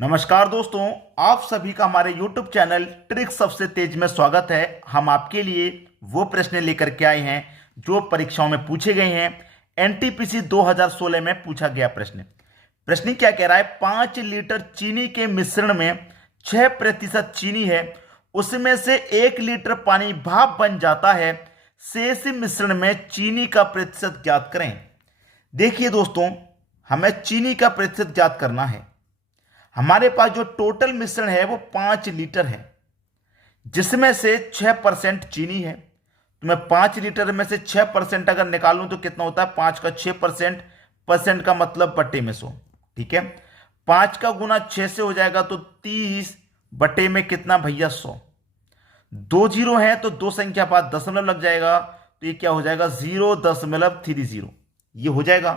नमस्कार दोस्तों, आप सभी का हमारे YouTube चैनल ट्रिक्स सबसे तेज में स्वागत है। हम आपके लिए वो प्रश्न लेकर के आए हैं जो परीक्षाओं में पूछे गए हैं। एनटीपीसी 2016 में पूछा गया प्रश्न क्या कह रहा है? 5 लीटर चीनी के मिश्रण में 6% चीनी है, उसमें से 1 लीटर पानी भाप बन जाता है, शेष मिश्रण में चीनी का प्रतिशत ज्ञात करें। देखिए दोस्तों, हमें चीनी का प्रतिशत ज्ञात करना है। हमारे पास जो टोटल मिश्रण है वो 5 लीटर है, जिसमें से 6% चीनी है। तो मैं 5 लीटर में से 6% अगर निकालूं तो कितना होता है? 5 का 6%, परसेंट का मतलब बटे में 100। ठीक है, 5 का गुना 6 से हो जाएगा तो 30 बटे में कितना भैया? 100। 2 जीरो है तो 2 संख्या बाद दशमलव लग जाएगा, तो ये क्या हो जाएगा? 0.30 ये हो जाएगा।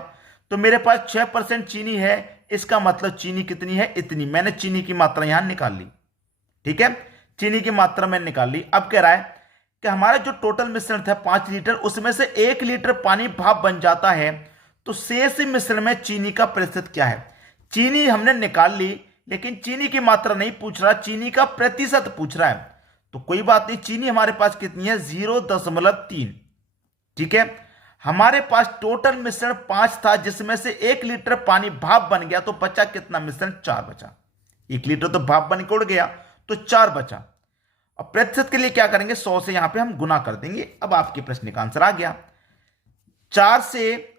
तो मेरे पास 6% चीनी है, इसका मतलब चीनी कितनी है? इतनी। मैंने चीनी की मात्रा यहां निकाल ली। ठीक है, चीनी की मात्रा मैंने निकाल ली। अब कह रहा है कि हमारा जो टोटल मिश्रण था 5 लीटर, उसमें से 1 लीटर पानी भाप बन जाता है, तो शेष मिश्रण में चीनी का प्रतिशत क्या है? चीनी हमने निकाल ली, लेकिन चीनी की मात्रा नहीं पूछ रहा, चीनी का प्रतिशत पूछ रहा है। तो कोई बात नहीं, चीनी हमारे पास कितनी है? 0.3। ठीक है, हमारे पास टोटल मिश्रण 5 था, जिसमें से 1 लीटर पानी भाप बन गया, तो बचा कितना मिश्रण? 4 बचा। 1 लीटर तो भाप बन के उड़ गया, तो 4 बचा। अब प्रतिशत के लिए क्या करेंगे? 100 से यहां पे हम गुना कर देंगे। अब आपके प्रश्न का आंसर आ गया। 4 से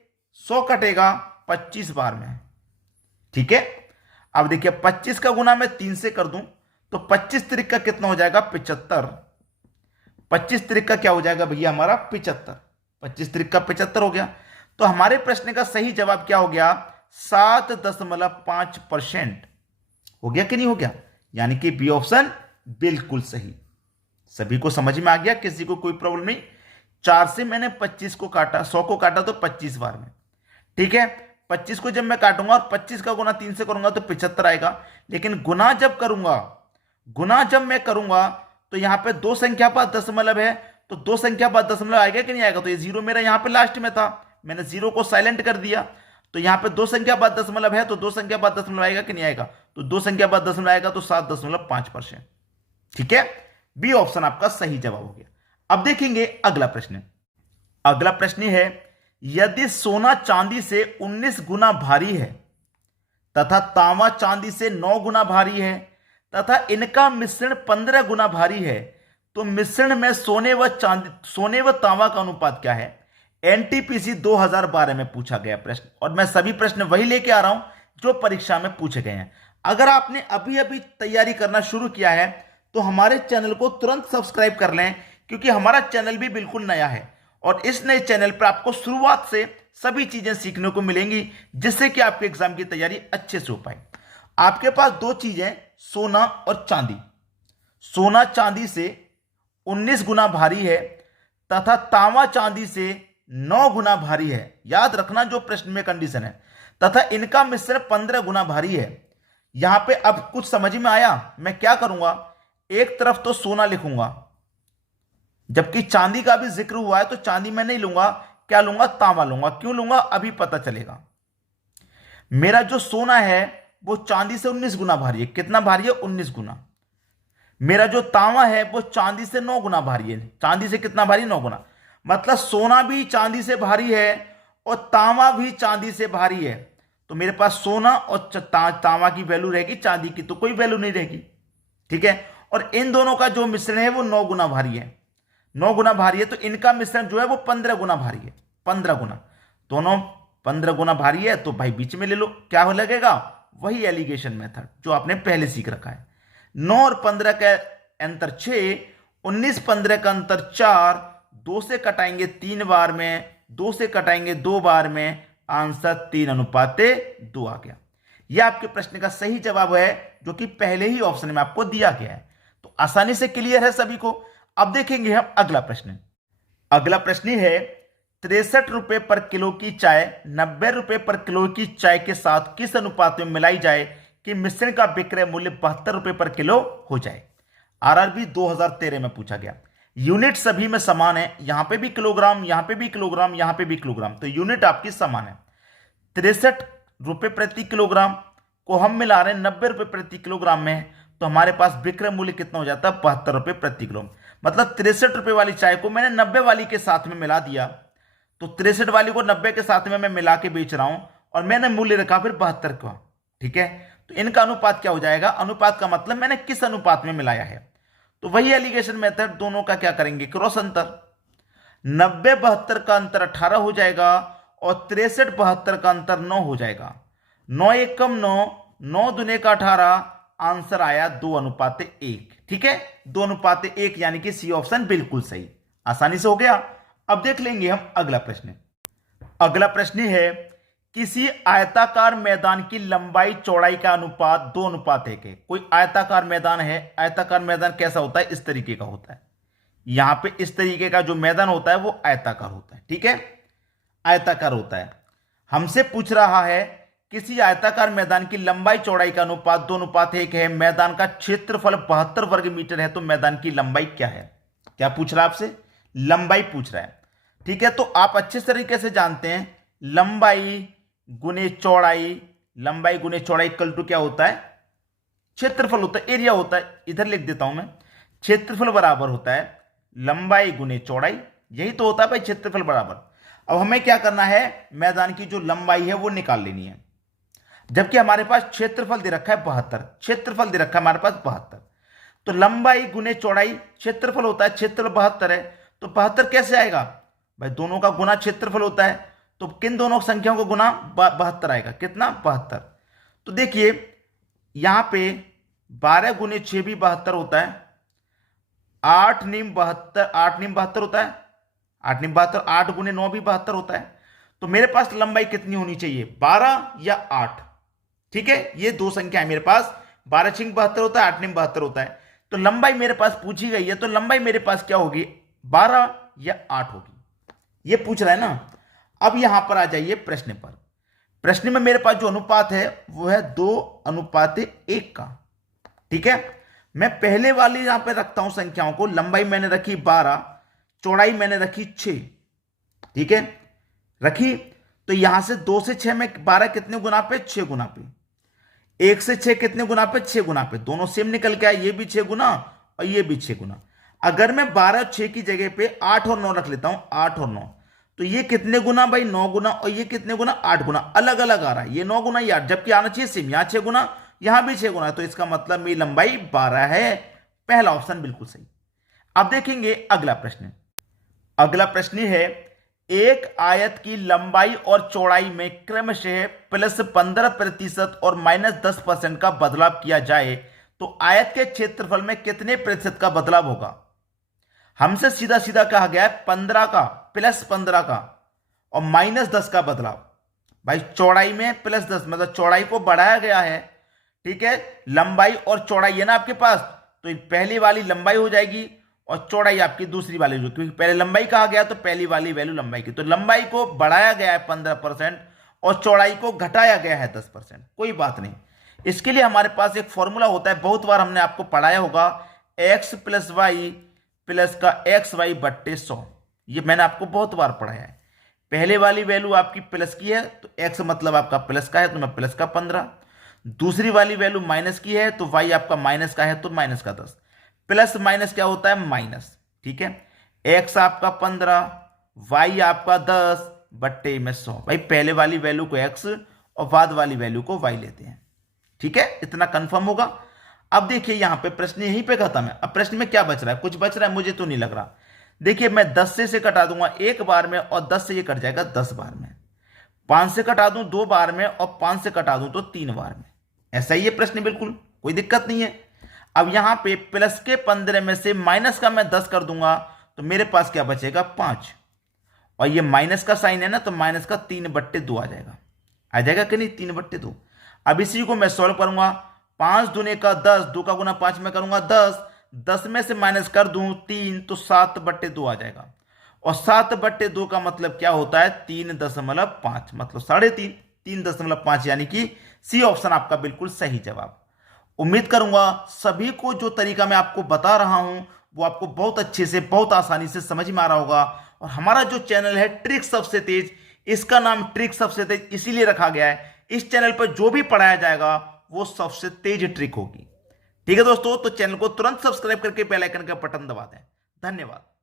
100 कटेगा 25 बार में। ठीक है, अब देखिए 25 का गुना मैं 3 से कर दूं तो 25 त्रिक का कितना हो जाएगा? 75। 25 त्रिक का क्या हो जाएगा भैया? हमारा 75। 25 त्रिक का 75 हो गया। तो हमारे प्रश्न का सही जवाब क्या हो गया? 7.5% हो गया कि नहीं हो गया? यानी कि बी ऑप्शन बिल्कुल सही। सभी को समझ में आ गया? किसी को कोई प्रॉब्लम नहीं? 4 से मैंने 25 को काटा, 100 को काटा तो 25 बार में। ठीक है, 25 को जब मैं काटूंगा और 25 का गुना 3 से करूंगा तो 75 आएगा। लेकिन गुना जब मैं करूंगा तो यहां पे 2 संख्या पर दशमलव है, तो 2 संख्या बाद दशमलव आएगा कि नहीं आएगा? तो ये 0 मेरा यहां पे लास्ट में था, मैंने 0 को साइलेंट कर दिया। तो यहां पे 2 संख्या बाद दशमलव है, तो 2 संख्या बाद दशमलव आएगा कि नहीं आएगा? तो 2 संख्या बाद दशमलव आएगा, तो 7.5%। ठीक है, बी ऑप्शन आपका सही जवाब हो गया। अब देखेंगे अगला प्रश्न। अगला प्रश्न है, यदि सोना चांदी से 19 गुना भारी है तथा तांबा चांदी से 9 गुना भारी है तथा इनका मिश्रण 15 गुना भारी है, तो मिश्रण में सोने व तांबा का अनुपात क्या है? एनटीपीसी 2012 में पूछा गया प्रश्न, और मैं सभी प्रश्न वही लेके आ रहा हूं जो परीक्षा में पूछे गए हैं। अगर आपने अभी अभी तैयारी करना शुरू किया है तो हमारे चैनल को तुरंत सब्सक्राइब कर लें, क्योंकि हमारा चैनल भी बिल्कुल नया है और इस नए चैनल पर आपको शुरुआत से सभी चीजें सीखने को मिलेंगी, जिससे कि आपके एग्जाम की तैयारी अच्छे से हो पाए। आपके पास 2 चीजें, सोना और चांदी। सोना चांदी से 19 गुना भारी है तथा तांबा चांदी से 9 गुना भारी है। याद रखना जो प्रश्न में कंडीशन है, तथा इनका मिश्रण 15 गुना भारी है। यहां पे अब कुछ समझ में आया? मैं क्या करूंगा, एक तरफ तो सोना लिखूंगा, जबकि चांदी का भी जिक्र हुआ है, तो चांदी मैं नहीं लूंगा, क्या लूंगा? तांबा लूंगा। क्यों लूंगा अभी पता चलेगा। मेरा जो सोना है वो चांदी से 19 गुना भारी है। कितना भारी है? 19 गुना। मेरा जो तांबा है वो चांदी से 9 गुना भारी है। चांदी से कितना भारी? 9 गुना। मतलब सोना भी चांदी से भारी है और तांबा भी चांदी से भारी है। तो मेरे पास सोना और तांबा की वैल्यू रहेगी, चांदी की तो कोई वैल्यू नहीं रहेगी। ठीक है, और इन दोनों का जो मिश्रण है वो 9 गुना भारी है। 9 गुना भारी है, तो इनका मिश्रण जो है वो 15 गुना भारी है। 15 गुना, दोनों 15 गुना भारी है, तो भाई बीच में ले लो। क्या हो लगेगा? वही एलिगेशन मेथड जो आपने पहले सीख रखा है। 9 और 15 का अंतर 6, 19 15 का अंतर 4, 2 से कटाएंगे 3 बार में, 2 से कटाएंगे 2 बार में, आंसर 3:2 आ गया। यह आपके प्रश्न का सही जवाब है, जो कि पहले ही ऑप्शन में आपको दिया गया है। तो आसानी से क्लियर है सभी को। अब देखेंगे हम अगला प्रश्न। अगला प्रश्न है, 63 रुपए पर किलो की चाय 90 रुपए पर किलो की चाय के साथ किस अनुपात में मिलाई जाए कि मिश्रण का विक्रय मूल्य 72 रुपए पर किलो हो जाए? आरआरबी 2013 में पूछा गया। यूनिट सभी में समान है, यहां पे भी किलोग्राम, यहां पे भी किलोग्राम, यहां पे भी किलोग्राम, तो यूनिट आपकी समान है। 63 रुपए प्रति किलोग्राम को हम मिला रहे हैं 90 रुपये प्रति किलोग्राम में, तो हमारे पास विक्रय मूल्य कितना हो जाता है 72 रुपये प्रति किलो। मतलब 63 रुपये वाली चाय को मैंने 90 वाली के साथ में मिला दिया, तो 63 वाली को 90 के साथ में मैं मिला के बेच रहा हूं और मैंने मूल्य रखा फिर 72 का। ठीक है, तो इनका अनुपात क्या हो जाएगा, अनुपात का मतलब मैंने किस अनुपात में मिलाया है। तो वही एलिगेशन मेथड, दोनों का क्या करेंगे क्रॉस अंतर। 90 72 का अंतर 18 हो जाएगा और 63 72 का अंतर 9 हो जाएगा। 9 एक कम 9, 9 दूने का 18, आंसर आया 2:1। ठीक है, 2:1 यानी कि सी ऑप्शन बिल्कुल सही, आसानी से हो गया। अब देख लेंगे हम अगला प्रश्न। अगला प्रश्न है किसी आयताकार मैदान की लंबाई चौड़ाई का अनुपात 2:1 है। कोई आयताकार मैदान है, आयताकार मैदान कैसा होता है, इस तरीके का होता है। यहां पे इस तरीके का जो मैदान होता है वो आयताकार होता है। ठीक है, आयताकार होता है। हमसे पूछ रहा है किसी आयताकार मैदान की लंबाई चौड़ाई का अनुपात 2:1 है। मैदान का क्षेत्रफल 72 वर्ग मीटर है, तो मैदान की लंबाई क्या है। क्या पूछ रहा है आपसे, लंबाई पूछ रहा है। ठीक है, तो आप अच्छे तरीके से जानते हैं लंबाई गुने चौड़ाई, लंबाई गुने चौड़ाई इक्वल टू क्या होता है, क्षेत्रफल होता है, एरिया होता है। इधर लिख देता हूं मैं, क्षेत्रफल बराबर होता है लंबाई गुने चौड़ाई, यही तो होता है भाई क्षेत्रफल बराबर। अब हमें क्या करना है, मैदान की जो लंबाई है वो निकाल लेनी है, जबकि हमारे पास क्षेत्रफल दे रखा है 72, क्षेत्रफल दे रखा है हमारे पास 72। तो लंबाई गुने चौड़ाई क्षेत्रफल होता है, क्षेत्रफल 72 है, तो 72 कैसे आएगा भाई, दोनों का गुना क्षेत्रफल होता है, तो किन दोनों संख्याओं को गुना 72 आएगा, कितना 72। तो देखिए यहां पे 12 गुने 6 भी 72 होता है, 8 नीम 72, 8 नीम 72 होता है, 8 नीम 72, 8 गुने 9 भी 72 होता है। तो मेरे पास लंबाई कितनी होनी चाहिए, 12 या 8। ठीक है, ये दो संख्या है मेरे पास, 12 छिंग 72 होता है, 8 नीम 72 होता है। तो लंबाई मेरे पास पूछी गई है, तो लंबाई मेरे पास क्या होगी, 12 या 8 होगी, ये पूछ रहा है ना। अब यहां पर आ जाइए प्रश्न पर। प्रश्न में मेरे पास जो अनुपात है वो है 2:1 का। ठीक है, मैं पहले वाली यहां पे रखता हूं संख्याओं को, लंबाई मैंने रखी 12, चौड़ाई मैंने रखी 6। ठीक है, रखी, तो यहां से 2 से 6 में 12 कितने गुना पे, 6 गुना पे। 1 से 6 कितने गुना पे, 6 गुना पे, दोनों सेम निकल के आए, ये भी 6 गुना और ये भी 6 गुना। अगर मैं 12 और 6 की जगह पे 8 और 9 रख लेता हूं, 8 और 9, तो ये कितने गुना भाई, 9 गुना, और ये कितने गुना, 8 गुना। अलग अलग आ रहा है, ये 9 गुना, ये 8, जबकि आना चाहिए सेम, यहां 6 गुना, यहां भी 6 गुना, तो इसका मतलब मेरी लंबाई 12 है। पहला ऑप्शन बिल्कुल सही। अब देखेंगे अगला प्रश्न। अगला प्रश्न है एक आयत की लंबाई और चौड़ाई में क्रमशः +15% और -10% का बदलाव किया जाए तो आयत के क्षेत्रफल में कितने प्रतिशत का बदलाव होगा। हमसे सीधा सीधा कहा गया है 15 का, +15 का और -10 का बदलाव। भाई चौड़ाई में +10 मतलब चौड़ाई को बढ़ाया गया है। ठीक है, लंबाई और चौड़ाई है ना आपके पास, तो पहली वाली लंबाई हो जाएगी और चौड़ाई आपकी दूसरी वाली, क्योंकि पहले लंबाई कहा गया तो पहली वाली वैल्यू लंबाई की। तो लंबाई को बढ़ाया गया है 15% और चौड़ाई को घटाया गया है 10%। कोई बात नहीं, इसके लिए हमारे पास एक फॉर्मूला होता है, बहुत बार हमने आपको पढ़ाया होगा, x + y प्लस का xy बट्टे 100। ये मैंने आपको बहुत बार पढ़ाया है। पहले वाली वैल्यू आपकी प्लस की है तो x मतलब आपका प्लस का है तो मैं प्लस का 15, दूसरी वाली वैल्यू माइनस की है तो y आपका माइनस का है तो माइनस का 10। प्लस माइनस क्या होता है, माइनस। ठीक है, x आपका 15, y आपका 10 बट्टे में 100। भाई पहले वाली वैल्यू को x और बाद वाली वैल्यू को y लेते हैं। ठीक है, इतना कंफर्म होगा। अब देखिए यहां पे प्रश्न यहीं पे खत्म है। अब प्रश्न में क्या बच रहा है, कुछ बच रहा है, मुझे तो नहीं लग रहा। देखिए मैं 10 से कटा दूंगा एक बार में और 10 से ये कट जाएगा 10 बार में, 5 से कटा दूं 2 बार में और 5 से कटा दूं तो 3 बार में। ऐसा ही है प्रश्न, बिल्कुल कोई दिक्कत नहीं है। अब यहां पे प्लस के 15 में से माइनस का मैं 10 कर दूंगा तो मेरे पास क्या बचेगा 5, और ये माइनस का साइन है ना तो माइनस का 3/2 आ जाएगा। आ जाएगा कि नहीं, 3/2। अब इसी को मैं सॉल्व करूंगा, 5 दूने का 10, 2 का गुना 5 में करूंगा 10, 10 में से माइनस कर दूं 3 तो 7/2 आ जाएगा। और 7/2 का मतलब क्या होता है 3.5, मतलब 3.5, 3.5, यानी कि सी ऑप्शन आपका बिल्कुल सही जवाब। उम्मीद करूंगा सभी को जो तरीका मैं आपको बता रहा हूं वो आपको बहुत अच्छे से, बहुत आसानी से समझ में आ रहा होगा। और हमारा जो चैनल है ट्रिक सबसे तेज, इसका नाम ट्रिक सबसे तेज इसीलिए रखा गया है। इस चैनल पर जो भी पढ़ाया जाएगा वो सबसे तेज ट्रिक होगी। ठीक है दोस्तों, तो चैनल को तुरंत सब्सक्राइब करके बेल आइकन का बटन दबा दें। धन्यवाद।